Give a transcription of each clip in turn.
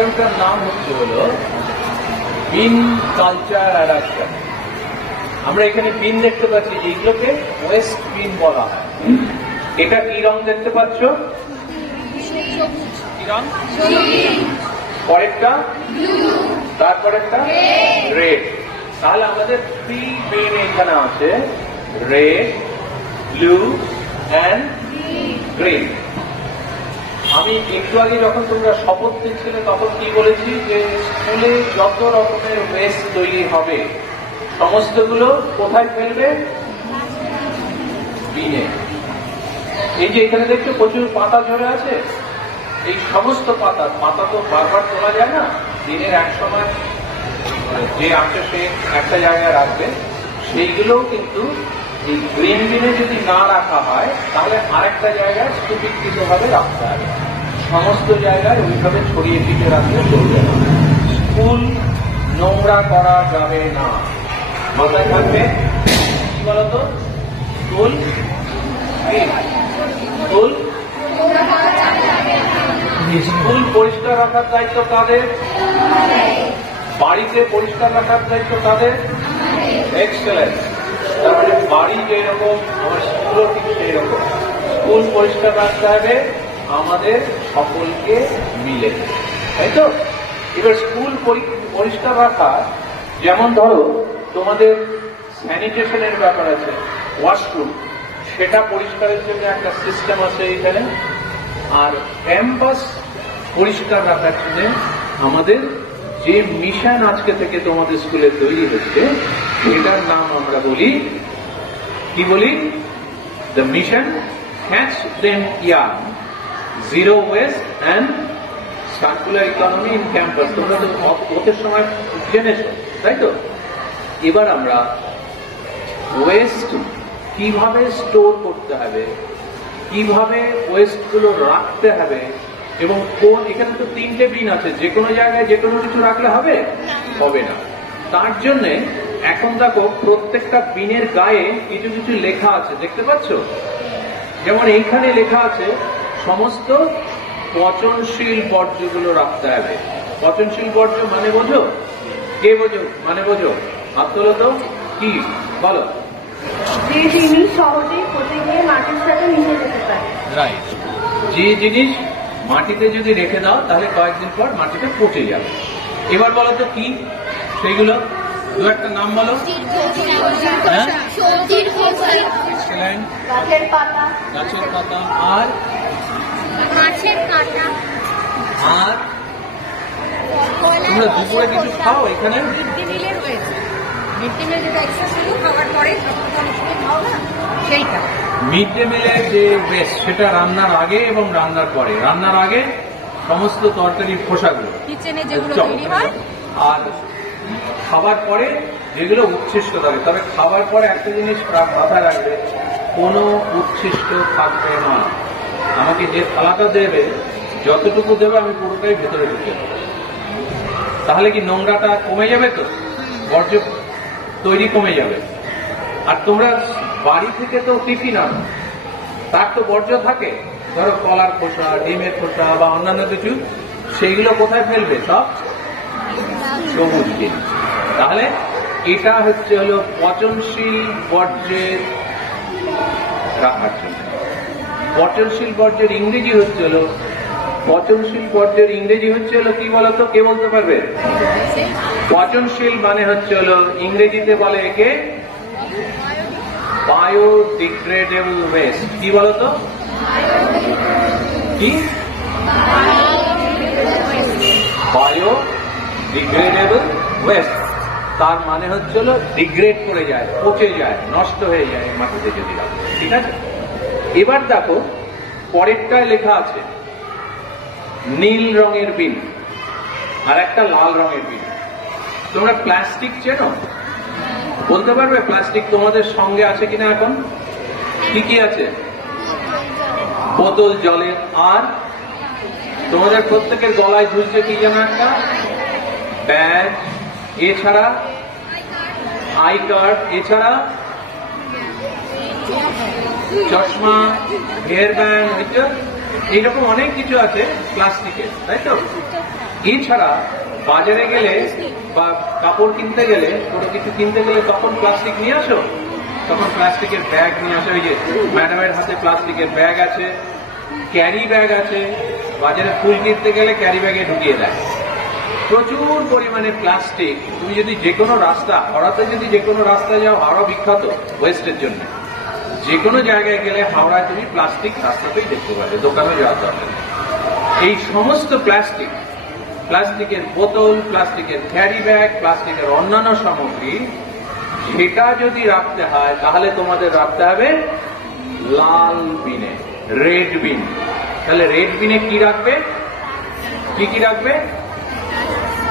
প্রোগ্রামটার নাম হচ্ছে হলো বিন কালচার অ্যাডাপশন। আমরা এখানে বিন দেখতে পাচ্ছি, এইগুলোকে ওয়েস্ট বিন বলা হয়। এটা কি রং দেখতে পাচ্ছ? কি রং? পরেরটা, তারপরেরটা রেড। তাহলে আমাদের 3 বিন এখানে আছে, রেড, ব্লু অ্যান্ড গ্রিন। আমি একটু আগে যখন তোমরা শপথ দিচ্ছিলে তখন কি বলেছি যে স্কুলে যত রকমের ওয়েস্ট তৈরি হবে সমস্তগুলো কোথায় ফেলবে? বিনে। এই যে এখানে দেখছো প্রচুর পাতা ঝরে আছে, এই সমস্ত পাতা তো বারবার তোলা যায় না, দিনের এক সময় যে আছে সে একটা জায়গায় রাখবে, সেইগুলোও কিন্তু এই গ্রিন বিনে যদি না রাখা হয় তাহলে আরেকটা জায়গায় সুবিকৃত ভাবে রাখতে হবে। সমস্ত জায়গায় ওইভাবে ছড়িয়ে ছিটে রাখলে চলবে না। স্কুল নোংরা করা যাবে না, মাথায় থাকবে। কি বলতো? স্কুল স্কুল পরিষ্কার রাখার দায়িত্ব কাদের? বাড়িতে পরিষ্কার রাখার দায়িত্ব কাদের? এক্সেলেন্স। তারপরে বাড়ি যেরকম আমার স্কুলও ঠিক সেই রকম। স্কুল পরিষ্কার রাখতে হবে আমাদের সকলকে মিলে, তাই তো? এবার স্কুল পরিষ্কার রাখা, যেমন ধরো তোমাদের স্যানিটেশনের ব্যাপার আছে, ওয়াশরুম, সেটা পরিষ্কারের জন্য একটা সিস্টেম আছে এখানে। আর ক্যাম্পাস পরিষ্কার রাখার জন্য আমাদের যে মিশন আজকে থেকে তোমাদের স্কুলে তৈরি হচ্ছে সেটার নাম আমরা বলি, কি বলি? The mission catch them young, zero West and circular economy in campus. তোমরা তো ওদের সময় জেনেছো, তাই তো? এবার আমরা ওয়েস্ট কিভাবে স্টোর করতে হবে, কিভাবে ওয়েস্ট গুলো রাখতে হবে, এবং কোন, এখানে তো 3টে বিন আছে, যে কোনো জায়গায় যে কোনো কিছু রাখলে হবে না। তার জন্য এখন দেখো প্রত্যেকটা বিনের গায়ে কিছু কিছু লেখা আছে, দেখতে পাচ্ছ? যেমন এইখানে লেখা আছে সমস্ত পচনশীল বর্জ্যগুলো রাখতে হবে। পচনশীল বর্জ্য মানে বোঝো? কে বোঝো? মানে বোঝো? হাত তোলো তো। কি বলো? যে জিনিস সহজেই পচে গিয়ে মাটির সাথে মিশে যেতে পারে। রাইট। যে জিনিস মাটিতে যদি রেখে দাও তাহলে কয়েকদিন পর মাটিতে পচে যাবে। এবার বলো তো কি সেইগুলো? দু একটা নাম বলো। গাছের পাতা, আর মাছের কাঁটা, আর তোমরা দুপুরে কিছু খাও এখানে? মিড ডে মিলের রয়েছে। মিড ডে মিল যেটা এক্সট্রা শুধু খাবার পরে খাও না, সেইটা। মিড ডে মিলের যে ওয়েস্ট সেটা রান্নার আগে এবং রান্নার পরে। রান্নার আগে সমস্ত তরকারির খোসাগুলো কিচেনে যেগুলো তৈরি হয়, আর খাবার পরে যেগুলো উচ্ছিষ্ট থাকে। তবে খাবার পরে একটা জিনিস মাথায় রাখবে, কোনো উচ্ছিষ্ট থাকবে না। আমাকে যে থালাটা দেবে, যতটুকু দেবে আমি পুরোটাই ভেতরে ঢুকে দেবো। তাহলে কি নোংরাটা কমে যাবে? তো বর্জ্য তৈরি কমে যাবে। আর তোমরা বাড়ি থেকে তো টিফিন আনো, তার তো বর্জ্য থাকে, ধরো কলার খোসা, ডিমের খোসা বা অন্যান্য কিছু, সেইগুলো কোথায় ফেলবে? সব সবুজ বিন। তাহলে এটা হচ্ছে হলো পচনশীল বর্জ্যের রাখার জন্য। পচনশীল বর্জ্যের ইংরেজি হচ্ছে হলো, পচনশীল বর্জ্যের ইংরেজি হচ্ছে হলো কি বলতো? কে বলতে পারবে? পচনশীল মানে হচ্ছে হলো ইংরেজিতে বলে একে বায়োডিগ্রেডেবল ওয়েস্ট। কি বলতো? কি? Biodegradable West. তার মানে হচ্ছে হলো ডিগ্রেড করে যায়, পচে যায়, নষ্ট হয়ে যায় মাটিতে যদি রাখে। ঠিক আছে? এবার দেখো পরেরটায় লেখা আছে নীল রঙের বিন আর একটা লাল রঙের বিন। তোমরা প্লাস্টিক চেনো? বলতে পারবে প্লাস্টিক তোমাদের সঙ্গে আছে কিনা এখন? কি কি আছে? বোতল জলের, আর তোমাদের প্রত্যেকের গলায় ঝুলছে কি যেন একটা ব্যাগ, এছাড়া আই কার্ড, এছাড়া চশমা, হেয়ার ব্যান্ড, এইরকম অনেক কিছু আছে প্লাস্টিকের, তাই তো? এছাড়া বাজারে গেলে বা কাপড় কিনতে গেলে, কোনো কিছু কিনতে গেলে তখন প্লাস্টিক নিয়ে আসো, তখন প্লাস্টিকের ব্যাগ নিয়ে আসো। ওই যে ম্যাডামের হাতে প্লাস্টিকের ব্যাগ আছে, ক্যারি ব্যাগ আছে, বাজারে ফুল কিনতে গেলে ক্যারি ব্যাগে ঢুকিয়ে দেয়। প্রচুর পরিমাণে প্লাস্টিক। তুমি যদি যে কোনো রাস্তা, হাওড়াতে যদি যে কোনো রাস্তায় যাও, হাওড়া বিখ্যাত ওয়েস্টের জন্য, যে কোনো জায়গায় গেলে হাওড়ায় তুমি প্লাস্টিক রাস্তাতেই দেখতে পাবে, দোকানে যাওয়া দরকার নেই। এই সমস্ত প্লাস্টিক, প্লাস্টিকের বোতল, প্লাস্টিকের ক্যারি ব্যাগ, প্লাস্টিকের অন্যান্য সামগ্রী, সেটা যদি রাখতে হয় তাহলে তোমাদের রাখতে হবে লাল বিনে, রেড বিন। তাহলে রেড বিনে কি রাখবে, কি কি রাখবে?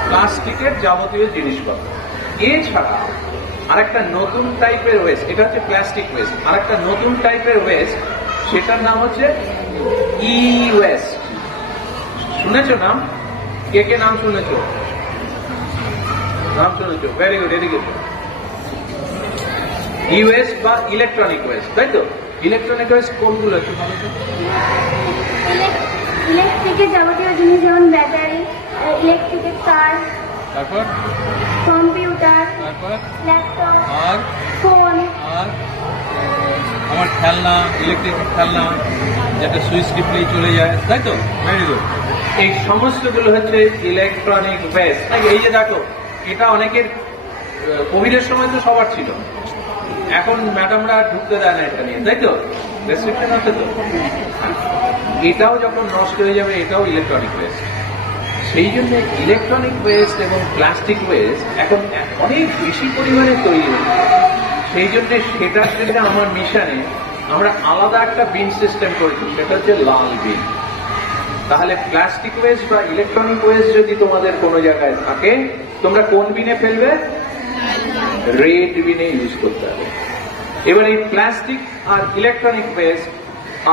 প্লাস্টিকের যাবতীয় জিনিসপত্র। এছাড়া আরেকটা নতুন টাইপের ওয়েস্ট, এটা হচ্ছে প্লাস্টিক ওয়েস্ট। আরেকটা নতুন টাইপের ওয়েস্ট, সেটার নাম হচ্ছে ই ওয়েস্ট। শুনেছো নাম? কে কে নাম শুনেছো? নাম শুনেছো? ভেরি গুড, এদিকে। ই ওয়েস্ট বা ইলেকট্রনিক ওয়েস্ট, তাই তো? ইলেকট্রনিক ওয়েস্ট কোনগুলো একটু ভালো? ইলেকট্রিকের যাবতীয় জিনিস, যেমন ব্যাটারি, ইলেকট্রিকের তার, তারপর কম্পিউটার, তারপর ল্যাপটপ, আর ফোন, আর আমার খেলনা, ইলেকট্রিক খেলনা যেটা সুইচ টিপলেই চলে যায়, তাই তো? Very good. এই সমস্তগুলো হচ্ছে ইলেকট্রনিক ওয়েস্ট। এই যে দেখো, এটা অনেকের কোভিডের সময় তো সবার ছিল, এখন ম্যাডামরা ঢুকতে দেয় না এটা নিয়ে, তাই তো? রেস্ট্রিকশন আছে তো। এটাও যখন নষ্ট হয়ে যাবে, এটাও ইলেকট্রনিক ওয়েস্ট। সেই জন্য ইলেকট্রনিক ওয়েস্ট এবং প্লাস্টিক ওয়েস্ট এখন অনেক বেশি পরিমাণে তৈরি হচ্ছে। সেই জন্য সেটার জন্য আমার মিশনে আমরা আলাদা একটা বিন সিস্টেম করেছি, সেটা হচ্ছে লাল বিন। তাহলে প্লাস্টিক ওয়েস্ট বা ইলেকট্রনিক ওয়েস্ট যদি তোমাদের কোনো জায়গায় থাকে, তোমরা কোন বিনে ফেলবে? রেড বিনে ইউজ করতে হবে। এবার এই প্লাস্টিক আর ইলেকট্রনিক ওয়েস্ট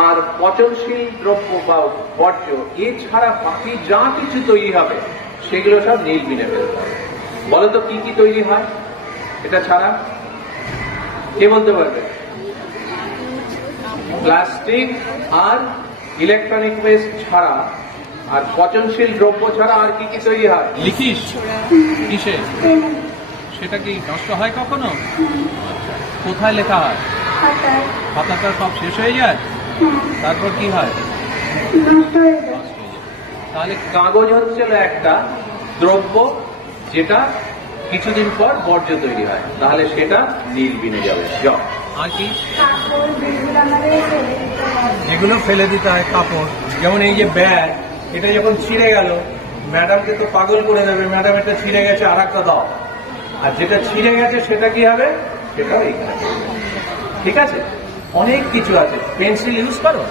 আর পচনশীল দ্রব্য বা বর্জ্য, এছাড়া বাকি যা কিছু তৈরি হবে সেগুলো সব নীল বিনে ফেলতে হবে। বলো তো কি কি তৈরি হয় এটা ছাড়া? কে বলতে পারবে? প্লাস্টিক আর ইলেকট্রনিক ওয়েস্ট ছাড়া আর পচনশীল দ্রব্য ছাড়া আর কি কি তৈরি হয়? লিখিস কিসে? সেটা কি নষ্ট হয় কখনো? কোথায় লেখা হয়? খাতাটা সব শেষ হয়ে যায়, তারপর কি হয়? নষ্ট হয়ে যায়। তাহলে কাগজ হচ্ছে একটা দ্রব্য যেটা কিছুদিন পর বর্জ্য তৈরি হয়, তাহলে সেটা নীল বিনে যাবে। আর কি? কাপড়, যেগুলো আমাদের ফেলে দিতে হয়। যেগুলো ফেলে দিতে হয়, কাপড়। যেমন এই যে ব্যাগ, এটা যখন ছিঁড়ে গেল, ম্যাডামকে তো পাগল করে দেবে, ম্যাডাম এটা ছিঁড়ে গেছে, আর একটা দাও। আর যেটা ছিঁড়ে গেছে সেটা কি হবে? সেটাও এখানে। ঠিক আছে? অনেক কিছু আছে। পেন্সিল ইউজ করো?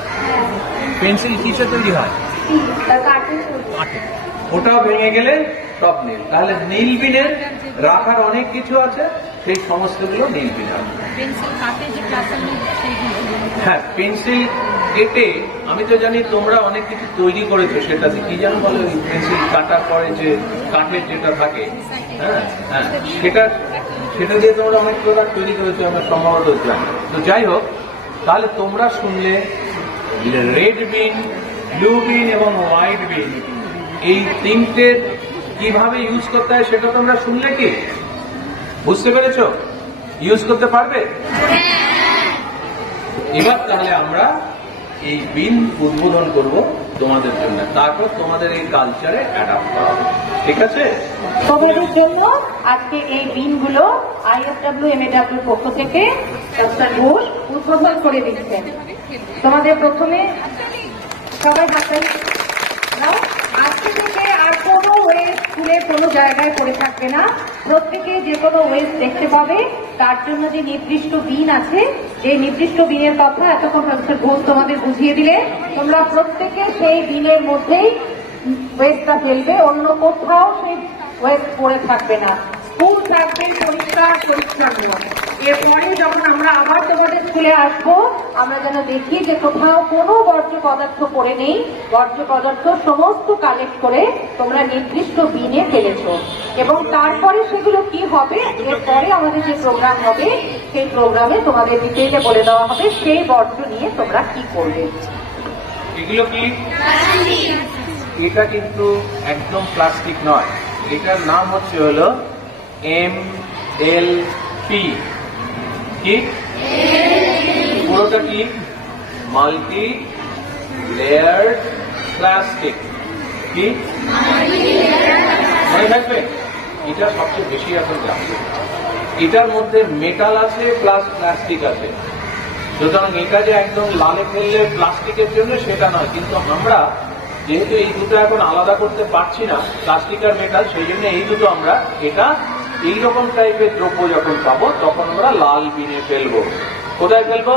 পেন্সিল কিসে তৈরি হয়? কাঠে। ওটাও ভেঙে গেলে সব নীল। তাহলে নীল বিনের রাখার অনেক কিছু আছে, সেই সমস্তগুলো নীল বিন আছে। হ্যাঁ, পেন্সিল কেটে, আমি তো জানি তোমরা অনেক কিছু তৈরি করেছো, সেটা কি জানো বলো? পেন্সিল কাটার পরে যে কাঠের যেটা থাকে, হ্যাঁ হ্যাঁ, সেটা দিয়ে তোমরা অনেক প্রোডাক্ট তৈরি করেছো, আমরা সম্ভবত জানি। তো যাই হোক, তাহলে তোমরা শুনলে রেড বিন, ব্লু বিন এবং হোয়াইট বিন, এই তিনটে কিভাবে ইউজ করতে হয় সেটা তোমরা শুনলে। কি বুঝতে পেরেছো? ইউজ করতে পারবে? এবার তাহলে আমরা এই বিন উদ্বোধন করব তোমাদের জন্য, তারপর তোমাদের এই কালচারে অ্যাডাপ্ট করা হবে। ঠিক আছে? তোমাদের জন্য আজকে এই বিনগুলো IFW MAW পক্ষ থেকে ডক্টর ঘোষ উদ্বোধন করে দিচ্ছেন। তোমাদের প্রথমে সবাই হাততালি দাও। আজকে থেকে আর কোনো ওয়েস্ট স্কুলে কোনো জায়গায় পড়ে থাকবে না, প্রত্যেকে যে কোনো ওয়েস্ট দেখতে পাবে। তার জন্য যে নির্দিষ্ট বিন আছে, এই নির্দিষ্ট বিনের কথা এতক্ষণ প্রফেসর ঘোষ তোমাদের বুঝিয়ে দিলে, তোমরা প্রত্যেকে সেই বিনের মধ্যেই ওয়েস্টটা ফেলবে, অন্য কোথাও সেই ওয়েস্ট পড়ে থাকবে না। স্কুল থাকবে পরিষ্কার পরিচ্ছন্ন। এরপরে যখন আমরা আবার তোমাদের স্কুলে আসবো, আমরা যেন দেখি যে কোথাও কোনো বর্জ্য পদার্থ পড়ে নেই। বর্জ্য পদার্থ সমস্ত কালেক্ট করে তোমরা নির্দিষ্ট বিনে ফেলেছো, এবং তারপরে সেগুলো কি হবে, এরপরে আমাদের যে প্রোগ্রাম হবে, সেই প্রোগ্রামে তোমাদের ডিটেইলে বলে দেওয়া হবে সেই বর্জ্য নিয়ে তোমরা কি করবে। এগুলো কি? এটা কিন্তু একদম প্লাস্টিক নয়, এটার নাম হচ্ছে হলো MLP। কি পুরোটা কি? Multi layered plastic. কি মনে থাকবে? এটা সবচেয়ে বেশি এখন জানবে। এটার মধ্যে মেটাল আছে প্লাস প্লাস্টিক আছে, সুতরাং এটা যে একদম লালে ফেললে প্লাস্টিকের জন্য সেটা নয়। কিন্তু আমরা যেহেতু এই দুটো এখন আলাদা করতে পারছি না, প্লাস্টিক আর মেটাল, সেই জন্য এই দুটো আমরা এটা এইরকম টাইপের দ্রব্য যখন পাবো তখন আমরা লাল বিনে ফেলবো। কোথায় ফেলবো?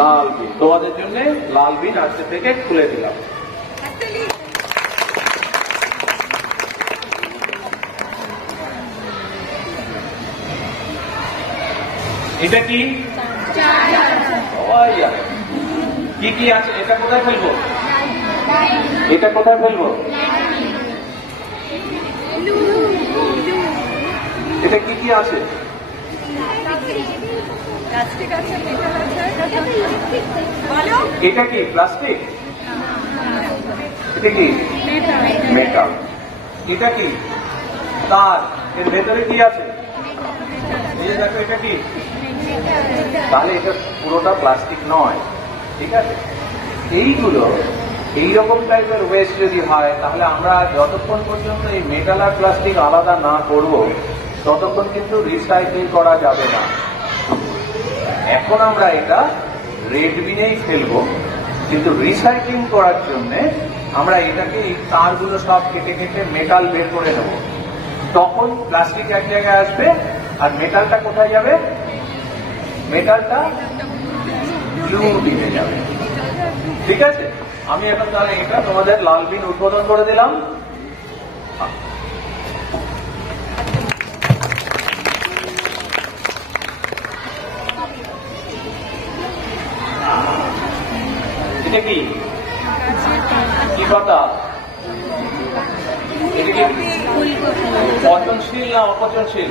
লাল বিন। তোমাদের জন্য লাল বিন আজকে থেকে খুলে দিলাম। এটা কি? কি কি আছে? এটা কোথায় ফেলবো? এটা কোথায় ফেলবো? এটা কি কি আছে? এটা কি প্লাস্টিক? এটা কি মেটাল? এটা কি তার? এর ভেতরে কি আছে? এই দেখো, এটা কি? তাহলে এটা পুরোটা প্লাস্টিক নয়, ঠিক আছে? এইগুলো এইরকম টাইপের ওয়েস্ট যদি হয়, তাহলে আমরা যতক্ষণ পর্যন্ত এই মেটাল আর প্লাস্টিক আলাদা না করব ততক্ষণ কিন্তু রিসাইকেল করা যাবে না। এখন আমরা এটা রেড বিনেই ফেলবো, কিন্তু রিসাইক্লিং করার জন্য আমরা এটাকে এই তারগুলো সব কেটে কেটে মেটাল বের করে নেব। তখন প্লাস্টিক এক জায়গায় আসবে আর মেটালটা কোথায় যাবে? মেটালটা ব্লু বিনে যাবে। ঠিক আছে, আমি এখন তাহলে এটা তোমাদের লাল বিন উদ্বোধন করে দিলাম। এটা কি কি কথা? এটা কি পচনশীল না অপচনশীল?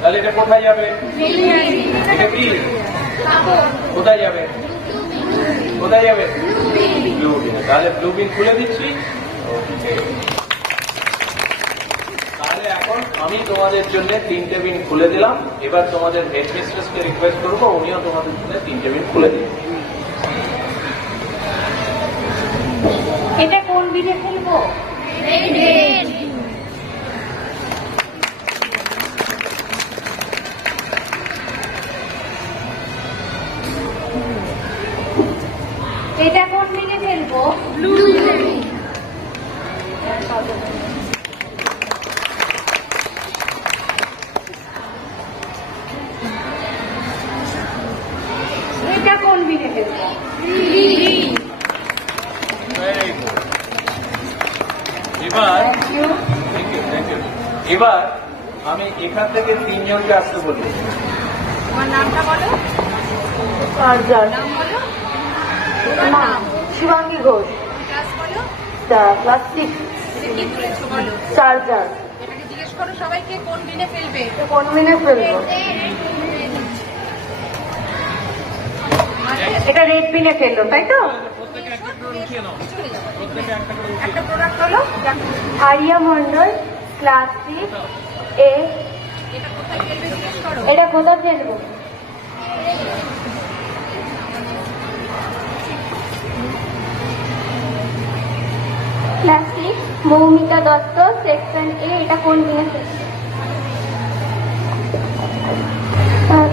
তাহলে এটা কোথায় যাবে? এটা কি কোথায় যাবে? কোথায় যাবে? ব্লু বিনে। তাহলে ব্লু বিন খুলে দিচ্ছি। তাহলে এখন আমি তোমাদের জন্য 3টে বিন খুলে দিলাম। এবার তোমাদের হেডমিস্ট্রেসকে রিকোয়েস্ট করবো উনিও তোমাদের জন্য 3টে বিন খুলে দিন। এটা কোন বিনে ফেলবো? এটা কোন বিনে ফেলবো? ব্লু বিনে। এটা কোন বিনে ফেলবো? এবার আমি এখান থেকে 3 জনকে আসতে বলবো। তোমার নামটা বলো। নাম বলো। শিবাঙ্গী ঘোষ। ক্লাস বলো। ক্লাস 6। এটা কি তুলেছো বলো। চার্জার। এটাকে জিজ্ঞেস করো সবাইকে কোন বিনে ফেলবে। কোন বিনে ফেলবো? এটা রেড বিনে ফেললো, তাই তো? একটা প্রোডাক্ট হলো। Aria Mondal, class 6 A। এটা কোথায় ফেলবে জিজ্ঞেস করো। এটা কোথায় ফেলবো? Class 6 Moumita Dutta, section A। এটা কোন বিনে ফেলবো?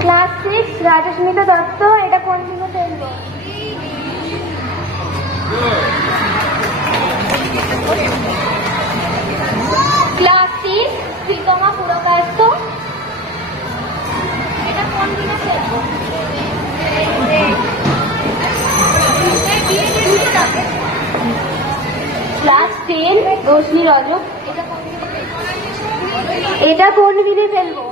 ক্লাস 6 রাজস্মিতা দত্ত। এটা কোন বিনে ফেলবো? ক্লাস 6 প্রীতমা পুরকায়স্থ। এটা কোন বিনে ফেলবো? ক্লাস 10 রোশনি রজক। এটা কোন বিনে ফেলবো?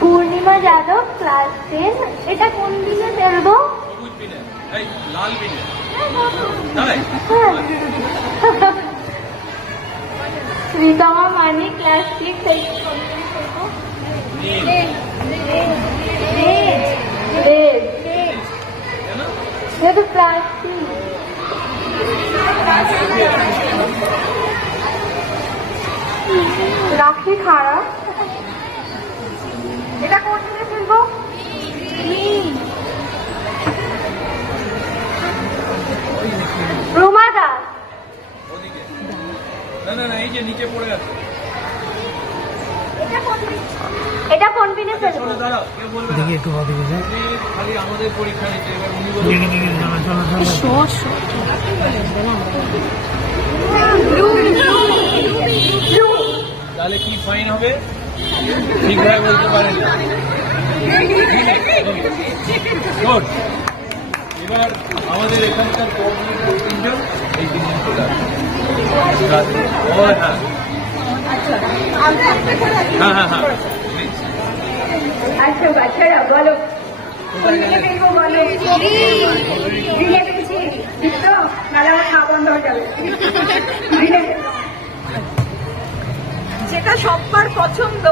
পূর্ণিমা যাদব, ক্লাস 10। এটা কোন বিনে ফেলবো? লাল বিনে। শ্রীতমা মানি, ক্লাস 6। এটা প্লাস্টিক। রাখি খারাপ। এটা কোন দিনে ফেলবো? রুমা দাস। না এই যে নিচে পড়ে আছে। এটা কোন দিনে ফেলবো? দাঁড়াও, কেউ বলবে না। দেখি একটু ওদিকে যাও। উনি খালি আমাদের পরীক্ষা নিতে, এবার উনি বলবেন দেখি দেখি চলো চলো চলো। তাহলে কি ফাইন হবে ঠিকভাবে বলতে পারেন না। Good. এবার আমাদের এখানকার কোঅর্ডিনেটর তিনজন, এই তিনজন চলে আসবে। ও হ্যাঁ প্লিজ। আচ্ছা বাচ্চারা বলো কোন দিনে ফেলবো বলো। দিনে ফেলছি ঠিক তো? নাহলে আমার খাওয়া বন্ধ হয়ে যাবে। যেটা সবার পছন্দ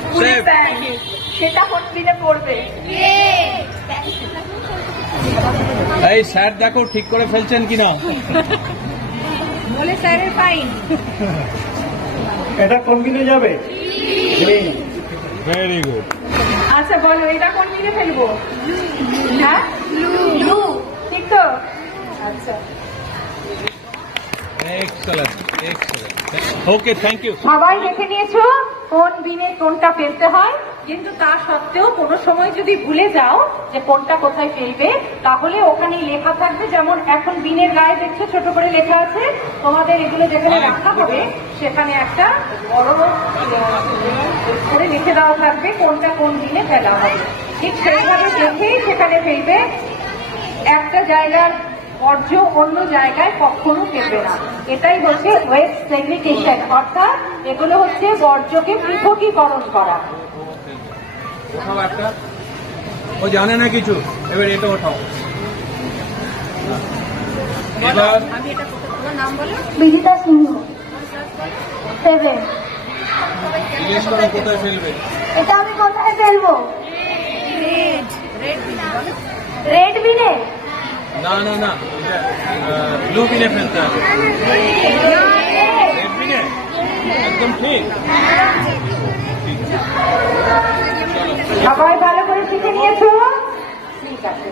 স্কুলের প্যান্ট, সেটা কোন দিনে পড়বে? এই স্যার দেখো ঠিক করে ফেলছেন কিনা। বলে স্যারের ফাইন। এটা কোন দিনে যাবে? Very good. আচ্ছা বলো এটা কোন দিনে ফেলবো? হ্যাঁ ব্লু, ঠিক তো? আচ্ছা এক্সেলেন্ট। Okay, thank you. সবাই দেখে নিয়েছো কোন দিনে কোনটা ফেলতে হয়, কিন্তু তা সত্ত্বেও কোনো সময় যদি ভুলে যাও যে কোনটা কোথায় ফেলবে, তাহলে ওখানে লেখা থাকবে। যেমন এখন বিনের গায়ে দেখছো ছোট করে লেখা আছে, তোমাদের এগুলো যেখানে রাখা হবে সেখানে একটা বড় করে লিখে দেওয়া থাকবে কোনটা কোন দিনে ফেলা হবে। ঠিক সেইভাবে দেখেই সেখানে ফেলবে। একটা জায়গার বর্জ্য অন্য জায়গায় কখনো ফেলবে না। এটাই হচ্ছে ওয়েস্ট সেগ্রিগেশন, অর্থাৎ এগুলো হচ্ছে বর্জ্যকে পৃথকীকরণ করা। ওঠাও একটা, ও জানে না কিছু। এবার এটা ওঠাও। এবার বিদিতা সিংহ 7। জিজ্ঞেস করো কোথায় ফেলবে। এটা আমি কোথায় ফেলবো? রেড বিনে। না ব্লু বিনে ফেলতে হবে। রেড বিনে একদম ঠিক। সবাই ভালো করে শিখে নিয়েছো? ঠিক আছে।